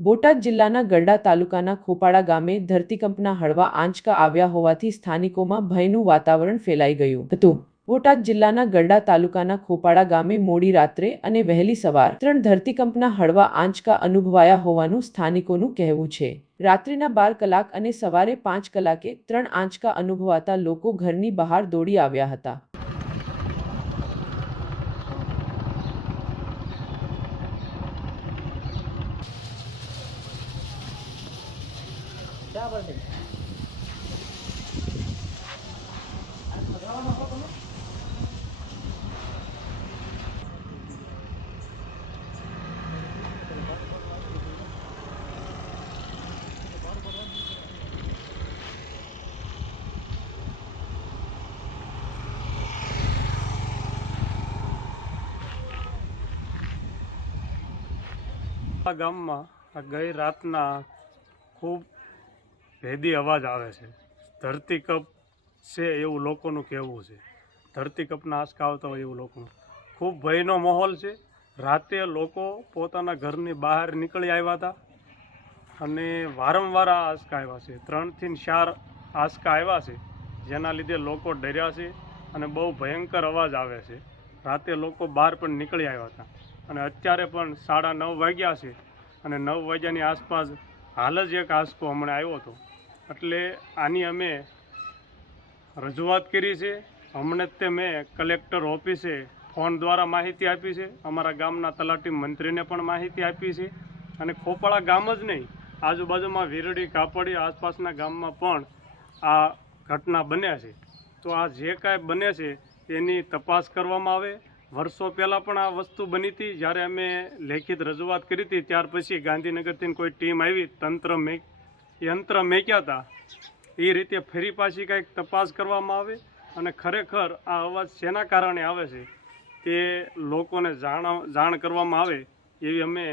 બોટાદ જિલ્લાના ગરડા તાલુકાના ખોપાડા ગામે ધરતીકંપના હળવા આંચકા આવ્યા હોવાથી સ્થાનિકોમાં ભયનું વાતાવરણ ફેલાઈ ગયું હતું। બોટાદ જિલ્લાના ગરડા તાલુકાના ખોપાડા ગામે મોડી રાત્રે અને વહેલી સવાર 3 ધરતીકંપના હળવા આંચકા અનુભવાયા હોવાનું સ્થાનિકોનું કહેવું છે। રાત્રિના 12 કલાક અને સવારે 5 કલાકે 3 આંચકા અનુભવાતા લોકો ઘરની બહાર દોડી આવ્યા હતા। ગામમાં ગઈ રાતના ખૂબ ભેદી અવાજ આવે છે। ધરતીકંપ છે એવું લોકોનું કહેવું છે। ધરતીકંપના આંચકા આવતા હોય એવું લોકોનું ખૂબ ભયનો માહોલ છે। રાતે લોકો પોતાના ઘરની બહાર નીકળી આવ્યા હતા અને વારંવાર આ આંચકા આવ્યા છે। 3 થી 4 આંચકા આવ્યા છે, જેના લીધે લોકો ડર્યા છે અને બહુ ભયંકર અવાજ આવે છે। રાતે લોકો બહાર પણ નીકળી આવ્યા હતા અને અત્યારે પણ 9:30 વાગ્યા છે અને 9 વાગ્યાની આસપાસ હાલ જ એક આંચકો હમણાં આવ્યો હતો। એટલે આની અમે રજૂઆત કરી છે। હમણાં જ તે મેં કલેક્ટર ઓફિસે ફોન દ્વારા માહિતી આપી છે। અમારા ગામના તલાટી મંત્રીને પણ માહિતી આપી છે અને ખોપાળા ગામ જ નહીં, આજુબાજુમાં વીરડી, કાપડી આસપાસના ગામમાં પણ આ ઘટના બને છે। તો આ જે કાંઈ બને છે એની તપાસ કરવામાં આવે। વર્ષો પહેલાં પણ આ વસ્તુ બની હતી, જ્યારે અમે લેખિત રજૂઆત કરી હતી ત્યાર પછી ગાંધીનગરથી કોઈ ટીમ આવી, યંત્ર મેક્યા હતા। એ રીતે ફરી પાછી કંઈક તપાસ કરવામાં આવે અને ખરેખર આ અવાજ શેના કારણે આવે છે તે લોકોને જાણ કરવામાં આવે એવી અમે